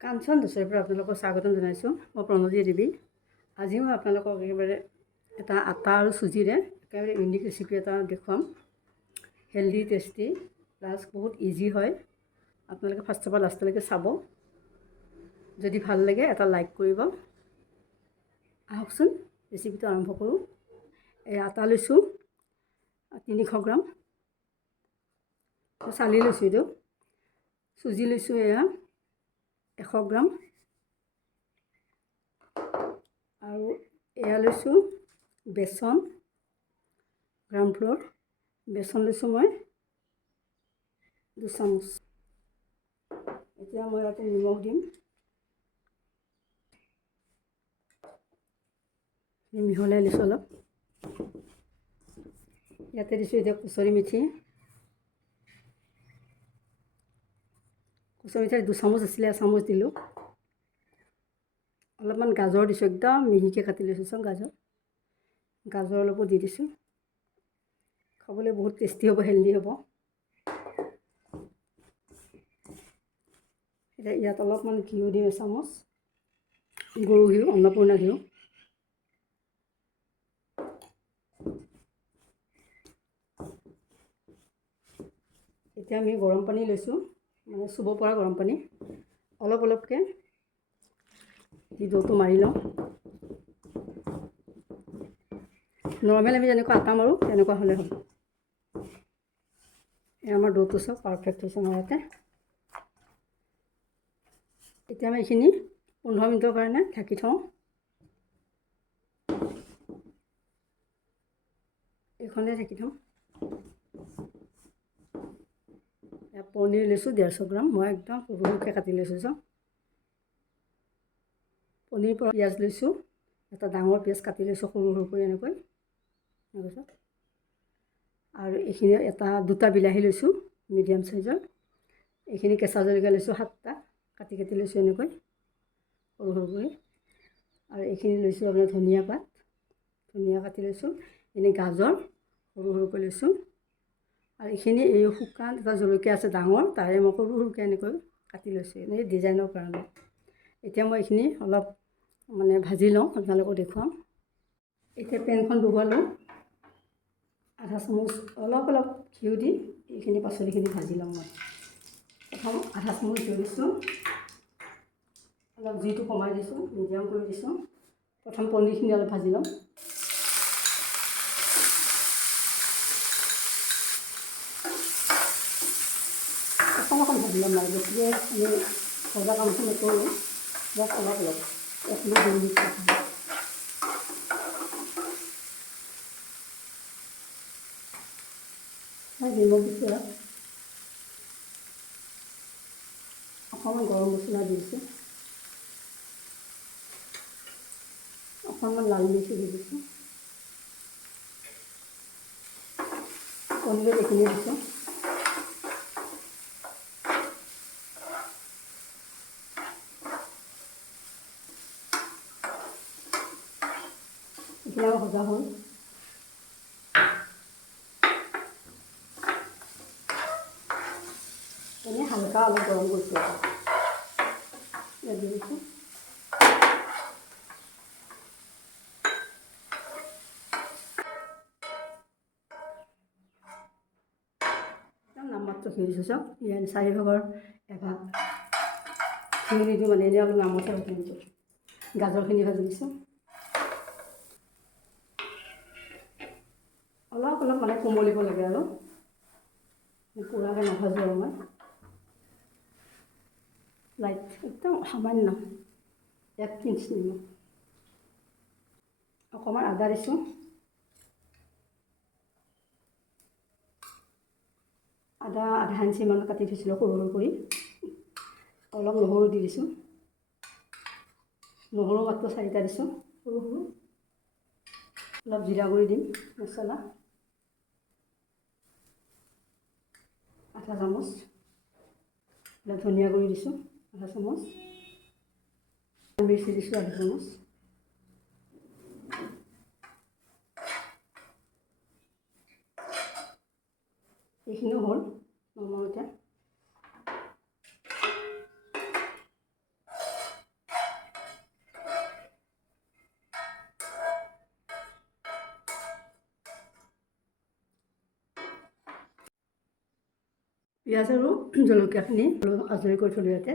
কাঞ্চন দোষৰ পৰা আপোনালোকক স্বাগতম জনাইছোঁ। মই প্ৰণতি দেৱী। আজি মই আপোনালোকক একেবাৰে এটা আটা আৰু চুজিৰে একেবাৰে ইউনিক ৰেচিপি এটা দেখুৱাম। হেল্ডি টেষ্টি প্লাছ বহুত ইজি হয়। আপোনালোকে ফাৰ্ষ্টৰ পৰা লাষ্টলৈকে চাব। যদি ভাল লাগে এটা লাইক কৰিব। আহকচোন ৰেচিপিটো আৰম্ভ কৰোঁ। এই আটা লৈছোঁ 300 গ্ৰাম, চালি লৈছোঁ এইটো। চুজি লৈছোঁ এয়া 100 গ্ৰাম, আৰু এয়া লৈছোঁ বেচন, গ্ৰাউণ্ড ফ্ল'ৰ। বেচন লৈছোঁ মই 2 চামুচ। এতিয়া মই ইয়াতে নিমখ দিম, মিহলাই লৈছোঁ অলপ। ইয়াতে দিছোঁ এতিয়া কচুৰি মেথি। কচুৰি মেথি 2 চামুচ আছিলে, 1 চামুচ দিলোঁ। অলপমান গাজৰ দিছোঁ, একদম মিহিকৈ কাটি লৈছোঁ চব গাজৰ অলপো দি দিছোঁ। খাবলৈ বহুত টেষ্টি হ'ব, হেল্ডি হ'ব। এতিয়া ইয়াত অলপমান ঘিউ দিওঁ, 1 চামুচ, গৰু ঘিউ, অন্নপূৰ্ণা ঘিউ। এতিয়া আমি গৰম পানী লৈছোঁ, মানে চুব পৰা গৰম পানী। অলপ অলপকৈ দি ডোটো মাৰি লওঁ। নৰ্মেল আমি যেনেকুৱা আটা মাৰোঁ তেনেকুৱা হ'লে হ'ব। এই আমাৰ ডোটো চব পাৰফেক্ট হৈছে আমাৰ ইয়াতে। এতিয়া আমি এইখিনি 15 মিনিটৰ কাৰণে ঢাকি থওঁ। এইখনে ঢাকি থওঁ। পনীৰ লৈছোঁ 150 গ্ৰাম, মই একদম সৰু সৰুকৈ কাটি লৈছোঁ চব। পনীৰ পৰা পিঁয়াজ লৈছোঁ, এটা ডাঙৰ পিঁয়াজ কাটি লৈছোঁ সৰু সৰুকৈ এনেকৈ। আৰু এইখিনি দুটা বিলাহী লৈছোঁ মিডিয়াম চাইজৰ। এইখিনি কেঁচা জলকীয়া লৈছোঁ 7টা, কাটি লৈছোঁ এনেকৈ সৰু সৰুকৈ। আৰু এইখিনি লৈছোঁ আপোনাৰ ধনিয়া পাত, ধনিয়া কাটি লৈছোঁ। এনে গাজৰ সৰু সৰুকৈ লৈছোঁ। আৰু এইখিনি এই শুকান এটা জলকীয়া আছে ডাঙৰ, তাৰে মই সৰু সৰুকৈ এনেকৈ কাটি লৈছোঁ, এনেকৈ ডিজাইনৰ কাৰণে। এতিয়া মই এইখিনি অলপ মানে ভাজি লওঁ, আপোনালোকক দেখুৱাম। এতিয়া পেনখন বহালোঁ, আধা চামুচ অলপ ঘিউ দি এইখিনি পাচলিখিনি ভাজি ল'ম মই। প্ৰথম আধা চামুচ ঘিউ দিছোঁ, অলপ জুইটো কমাই দিছোঁ, মিডিয়াম কৰি দিছোঁ। প্ৰথম পনীৰখিনি অলপ ভাজি ল'ম। অকণ ভাজি ল'ম আৰু বেছিকৈ আমি ভজা কামটো নকৰোঁ, জাষ্ট অলপ 1 মিনিট 2 মিনিট নিমখ দিছোঁ, অকণমান গৰম মছলা দিছোঁ, অকণমান লাল মিৰ্চি দি দিছোঁ, পনীৰত এইখিনি দিছোঁ। এইখিনি আমাৰ ভজা হ'ল। এনেই হালকা অলপ গৰম কৰিছোঁ, দি দিছোঁ। নামমাত্ৰ ঘিউ দিছোঁ চব, ইয়াৰ 4 ভাগৰ 1 ভাগ ঘিউ নিদিওঁ, মানে এনেই অলপ নামতহে ভাজি দিছোঁ। গাজৰখিনি ভাজি দিছোঁ, অলপ মানে কোমলিব লাগে আৰু পুৰাকৈ নাভাজোঁ আৰু মই লাইট একদম সামান্য 1 পিঞ্চ নিমখ। অকণমান আদা দিছোঁ, আদা আধা ইঞ্চিমান কাটি থৈছিলোঁ সৰু সৰু কৰি। অলপ নহৰু দি দিছোঁ, নহৰু মাত্ৰ 4টা দিছোঁ সৰু সৰু। অলপ জিৰা গুড়ি দিম, মছলা আধা চামুচ, অলপ ধনিয়া গুড়ি দিছোঁ আধা চামুচ, মিৰ্চি দিছোঁ আধা চামুচ। এইখিনিও হ'ল নমাওঁতে। পিঁয়াজ আৰু জলকীয়াখিনি আজৰি কৰি থ'লোঁ ইয়াতে।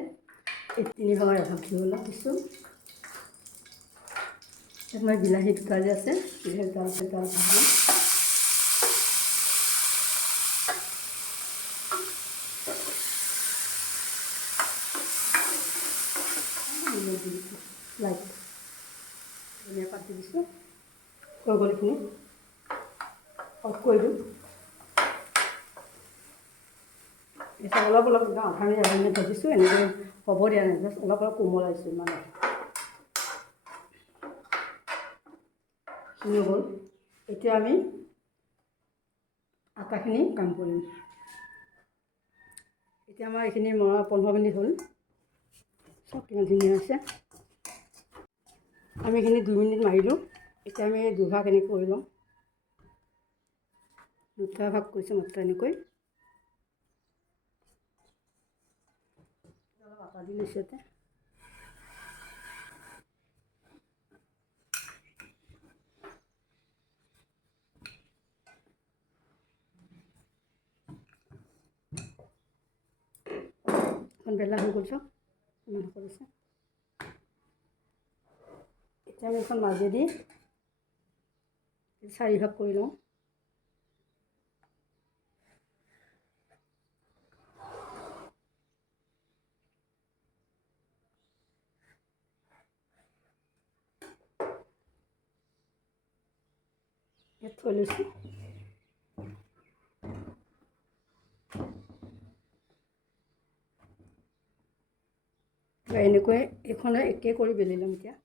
এই 3 ভাগৰ 1 ভাগ ঘিউ অলপ দিছোঁ। ইয়াত মই বিলাহী 2টা যে আছে, বিলাহী 2টা ভাজিম। লাইট ধনিয়া পাত দি দিছোঁ। হৈ গ'ল এইখিনি, অফ কৰি দিওঁ। অলপ অলপ আধা মিনিট ভাজিছোঁ, এনেকৈ হ'ব দিয়া নাই, জাষ্ট অলপ অলপ কোমলাইছোঁ মানে। হৈ গ'ল। এতিয়া আমি আটাখিনি কাম কৰিম। এতিয়া আমাৰ এইখিনি 15 মিনিট হ'ল, চব কিমান ধুনীয়া আছে। আমি এইখিনি 2 মিনিট মাৰিলোঁ। এতিয়া আমি দুভাগ এনেকৈ কৰি লওঁ, 2টা ভাগ কৰিছোঁ মাত্ৰ এনেকৈ। অলপ আটা দি লৈছোঁ ইয়াতে। এখন বেলা হৈ গ'ল, চব ইমান কৰিছে। এতিয়া আমি এখন মাজেদি 4 ভাগ কৰি লওঁ। ইয়াত থৈ লৈছোঁ। এনেকৈ এইখনে একে কৰি বেলি ল'ম এতিয়া।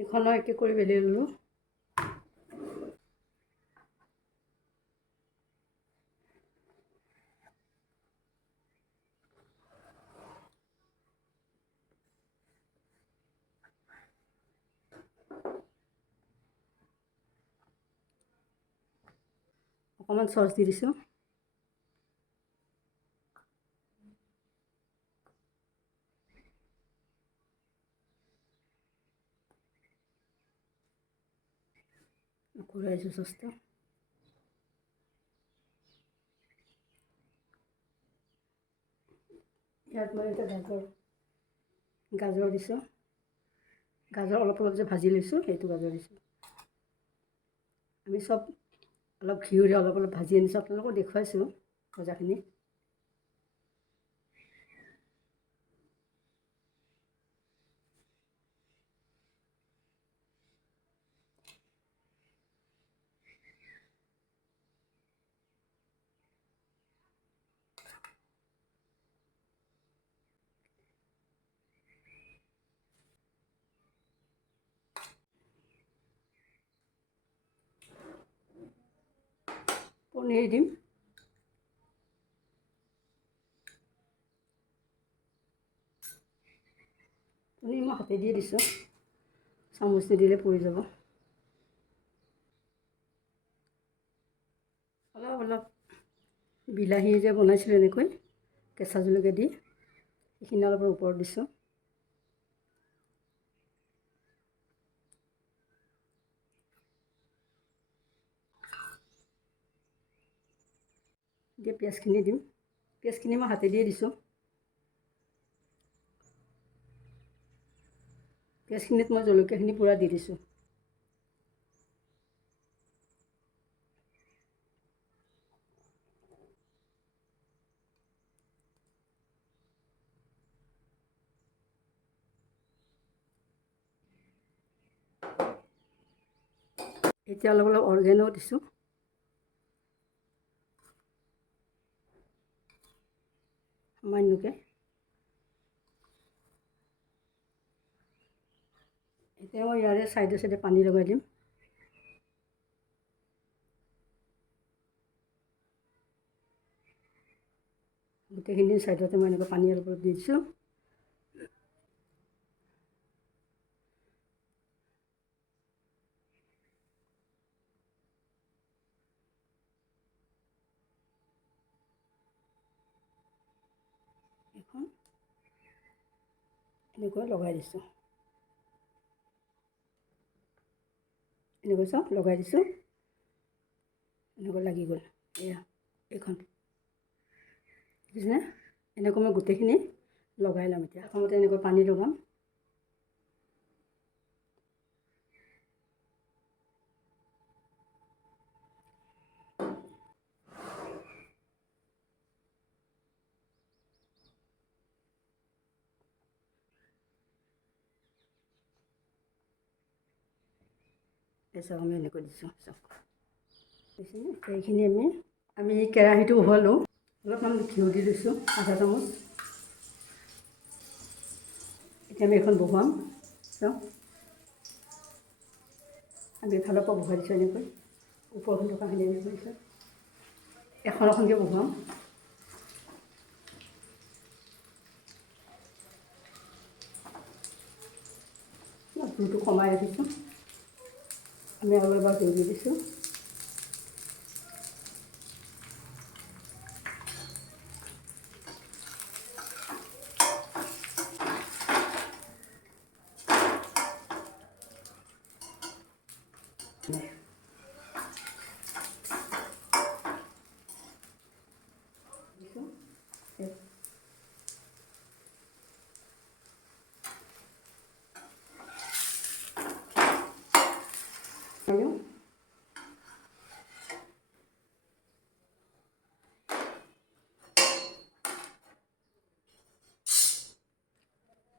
এইখনো একে কৰি বেলি ল'লোঁ। অকণমান চচ দি দিছোঁ। ঘূৰাইছোঁ চচটো। ইয়াত মই এতিয়া গাজৰ দিছোঁ। গাজৰ অলপ অলপ যে ভাজি লৈছোঁ, সেইটো গাজৰ দিছোঁ। আমি চব অলপ ঘিউৰে অলপ অলপ ভাজি আনিছোঁ, আপোনালোকক দেখুৱাইছোঁ ভজাখিনি। পনীৰ দিম। পনীৰ মই হাতে দিয়ে দিছোঁ, চামুচ নিদিলে পৰি যাব। অলপ অলপ বিলাহী যে বনাইছিলোঁ এনেকৈ কেঁচা জলকীয়া দি, সেইখিনি অলপ ওপৰত দিছোঁ। এতিয়া পিঁয়াজখিনি দিম। পিঁয়াজখিনি মই হাতে দিয়ে দিছোঁ। পিঁয়াজখিনিত মই জলকীয়াখিনি পূৰা দি দিছোঁ। এতিয়া অলপ অলপ অৰ্গেনো দিছোঁ। সামান্যকৈ। এতিয়া মই ইয়াৰে চাইডে চাইডে পানী লগাই দিম। গোটেইখিনি চাইডতে মই এনেকৈ পানী অলপ দি দিছোঁ। এখন এনেকৈ লগাই দিছোঁ। এনেকৈ চাওঁ লগাই দিছোঁ, এনেকৈ লাগি গ'ল। এয়া এইখন দেখিছেনে? এনেকৈ মই গোটেইখিনি লগাই ল'ম। এতিয়া প্ৰথমতে এনেকৈ পানী লগাম। চাওক আমি এনেকৈ দিছোঁ, চাওক দেখিছেনে? এইখিনি আমি কেৰাহীটো উহলো, অলপমান ঘিউ দি দিছোঁ, আধা চামুচ। এতিয়া আমি এখন বহুৱাম, চাওক আমি এফালৰ পৰা বহুৱাই দিছোঁ এনেকৈ, ওপৰখন থকাখিনি এনেকৈ দিছোঁ, এখনকে বহুৱাম। জুইটো কমাই ৰাখিছোঁ, আমি আৰু এবাৰ জুই দি দিছোঁ।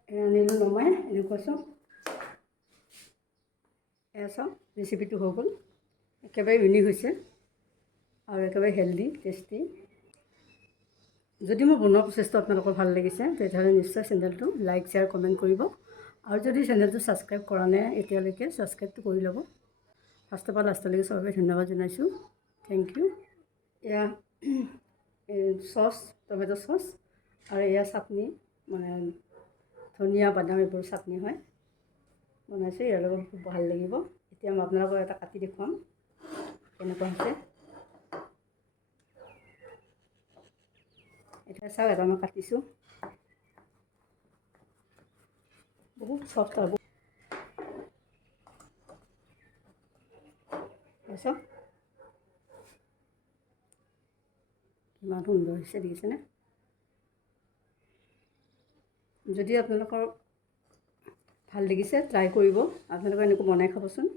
আনিলোঁ নমাই এনেকুৱা চাওক, এয়া চাওক ৰেচিপিটো হৈ গ'ল, একেবাৰে ইউনিক হৈছে আৰু একেবাৰে হেল্ডি টেষ্টি। যদি মোৰ বনোৱা প্ৰচেষ্টা আপোনালোকৰ ভাল লাগিছে তেতিয়াহ'লে নিশ্চয় চেনেলটো লাইক শ্বেয়াৰ কমেণ্ট কৰিব, আৰু যদি চেনেলটো ছাবস্ক্ৰাইব কৰা নাই এতিয়ালৈকে ছাবস্ক্ৰাইবটো কৰি ল'ব। ফাৰ্ষ্টৰ পৰা লাষ্টলৈকে চবকে ধন্যবাদ জনাইছোঁ, থেংক ইউ। এয়া চচ, টমেট' চচ, আৰু এয়া চাটনি, মানে ধনিয়া বাদাম এইবোৰ চাটনি হয়, বনাইছোঁ। ইয়াৰ লগত খুব ভাল লাগিব। এতিয়া মই আপোনালোকক এটা কাটি দেখুৱাম কেনেকুৱা হৈছে। এতিয়া চাওক এটা মই কাটিছোঁ, বহুত চফ্ট আৰু চাওক ইমান সুন্দৰ হৈছে, দেখিছেনে? যদি আপোনালোকৰ ভাল লাগিছে ট্ৰাই কৰিব, আপোনালোকে এনেকৈ বনাই খাবচোন।